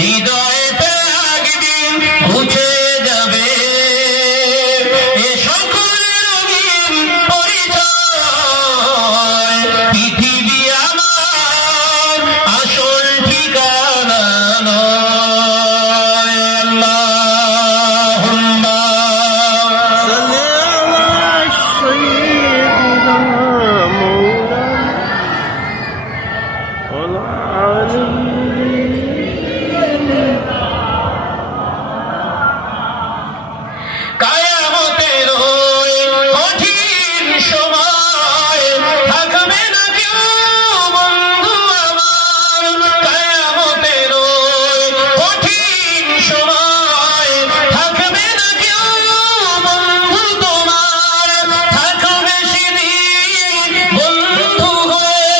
হৃদয়টা একদিন মুছে যাবে এ সকল রঙিন পরিচয়। পৃথিবী আমার আসল ঠিকানা নয়। আল্লাহুম্মা সাল্লি আলা সাইয়্যিদিনা মাওলানা আলী। কায়ামতের ওই কঠিন সময় থাকবে না কেউ বন্ধু আমার। কায়ামতের ওই কঠিন সময় থাকবে না কেউ বন্ধু তোমার। থাকবে সেদিন বন্ধু হয়ে,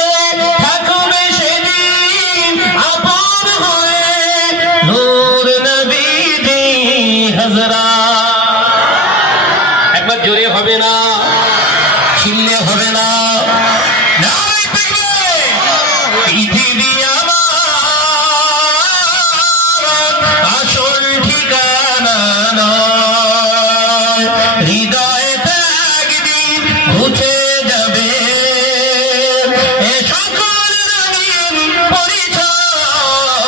থাকবে সেদিন আপন হয়ে নূর নবীজি হাজরা। একবার জোরে হবে না, চিল্লে হবে না। নারায়ে তাকবীর। পৃথিবী আমার আসল ঠিকানা নয়। হৃদয়টা একদিন মুছে যাবে এ সকল রঙিন পরিচয়।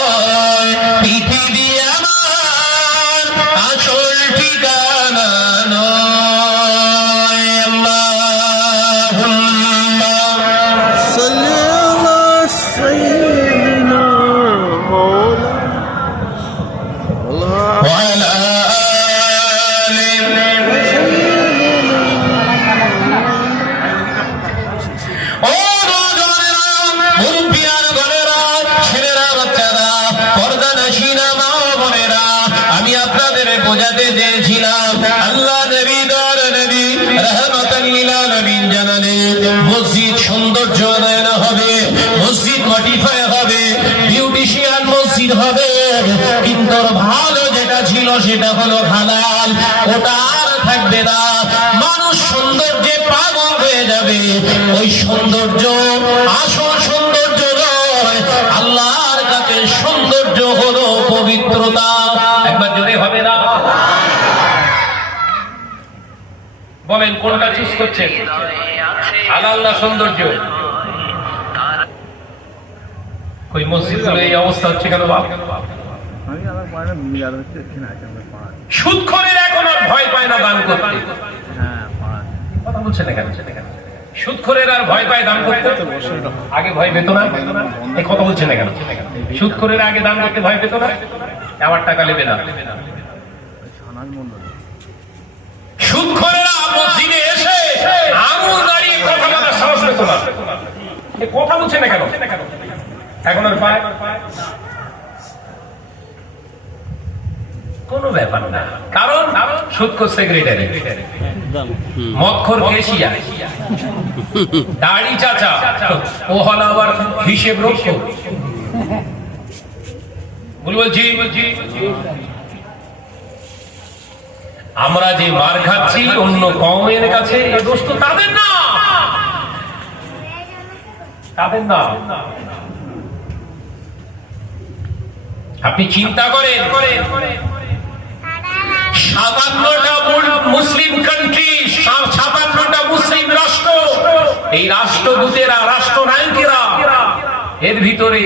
পৃথিবী আমার আসল ঠিকানা নয়। আল্লাহুম্মা সাল্লি আলা সাইয়্যিদিনা মাওলানা ওয়া আলা আলিহি। ও নওজওয়ানেরা, মুরব্বিয়ান ঘরেরা, ছেলেরা, বাচ্চারা, পর্দানশীনা মা বোনেরা, আমি আপনাদের বোঝাতে চেয়েছিলাম আল্লাহ নবী দর নবী রাহমাতাল লিল আলামিন জানালেন মসজিদ সৌন্দর্যায়ন হবে, মসজিদ মডিফাই হবে, বিউটিশিয়ান মসজিদ হবে, কিন্তু ভালো যেটা ছিল সেটা হলো হালাল, ওটা আর থাকবে না। মানুষ সৌন্দর্যে পাগল হয়ে যাবে। ওই সৌন্দর্য আসল সৌন্দর্য নয়, আল্লাহর কাছে সৌন্দর্য হলো পবিত্রতা। একবার জোরে হবে না? বলেন কোনটা চুজ করছেন, হালাল না সৌন্দর্য? কই মসজিদগুলো এই অবস্থা হচ্ছে কেন বাপ? সুদখোরের এখন আর ভয় পায় না দান করতে। কথা বলছেন না কেন? সুদখোরের আর ভয় পায় দান করতে? আগে ভয় পেত না? এই কথা বলছেন না কেন? সুদখোরের আগে দান করতে ভয় পেত না? আমার টাকা নেবে না। সুদখোরেরা মসজিদে এসে আঙুল দাঁড়িয়ে কথা বলার সাহস পেত না। এই কথা বলছেন না কেন? এখন আর পায়? কোন ব্যাপার না। কারণ সুদখোর সেক্রেটারি, মদখোর কেশিয়া, দাড়ি চাচা, ও হল আবার হিসেব রক্ষক। বলছি আমরা যে মার খাচ্ছি অন্য কওমের কাছে, এ দোষ তো তাদের না, তাদের না। আপনি চিন্তা করেন 57টা মুসলিম কান্ট্রি, 57টা মুসলিম রাষ্ট্র, এই রাষ্ট্রদূতেরা, রাষ্ট্রনায়কেরা, এর ভিতরে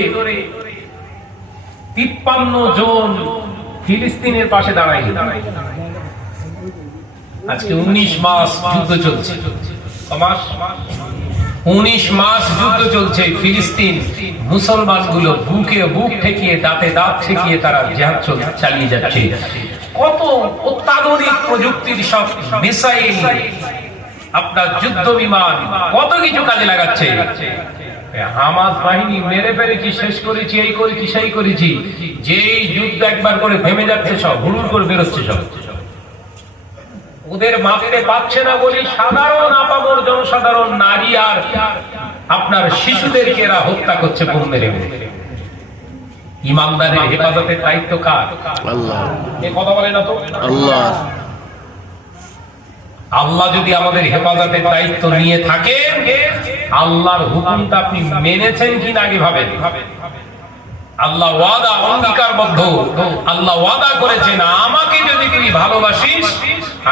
53 জন ফিলিস্তিনের পাশে দাঁড়ায়। আজকে 19 মাস যুদ্ধ চলছে। 19 মাস যুদ্ধ চলছে। ফিলিস্তিন মুসলমানগুলো বুকে বুক ঠেকিয়ে, দাঁতে দাঁত ঠেকিয়ে তারা জিহাদ চালিয়ে যাচ্ছে। কত অত্যাধুনিক প্রযুক্তির সব মিসাইল, আপনার যুদ্ধ বিমান, কত কিছু কাজে লাগাচ্ছে। হামাস বাহিনী মেরে ফেলেছি, শেষ করেছি, এই করেছি, সেই করেছি। যেই যুদ্ধ একবার করে থেমে যাচ্ছে, সব হুড়ুর করে বেরোচ্ছে সব। ওদের মাপতে পারছে না বলে সাধারণ আপামর জনসাধারণ, নারী আর আপনার শিশুদেরকে এরা হত্যা করছে বোম মেরে মেরে। ইমানদারের হেফাজতের দায়িত্ব কার? আল্লাহ। এ কথা বলে না তো? আল্লাহ। আল্লাহ যদি আমাদের হেফাজতের দায়িত্ব নিয়ে থাকেন, আল্লাহর হুকুমটা আপনি মেনেছেন কিনা আগে ভাবেন। আল্লাহ ওয়াদা অঙ্গীকারবদ্ধ। আল্লাহ ওয়াদা করেছেন আমাকে যদি তুই ভালোবাসিস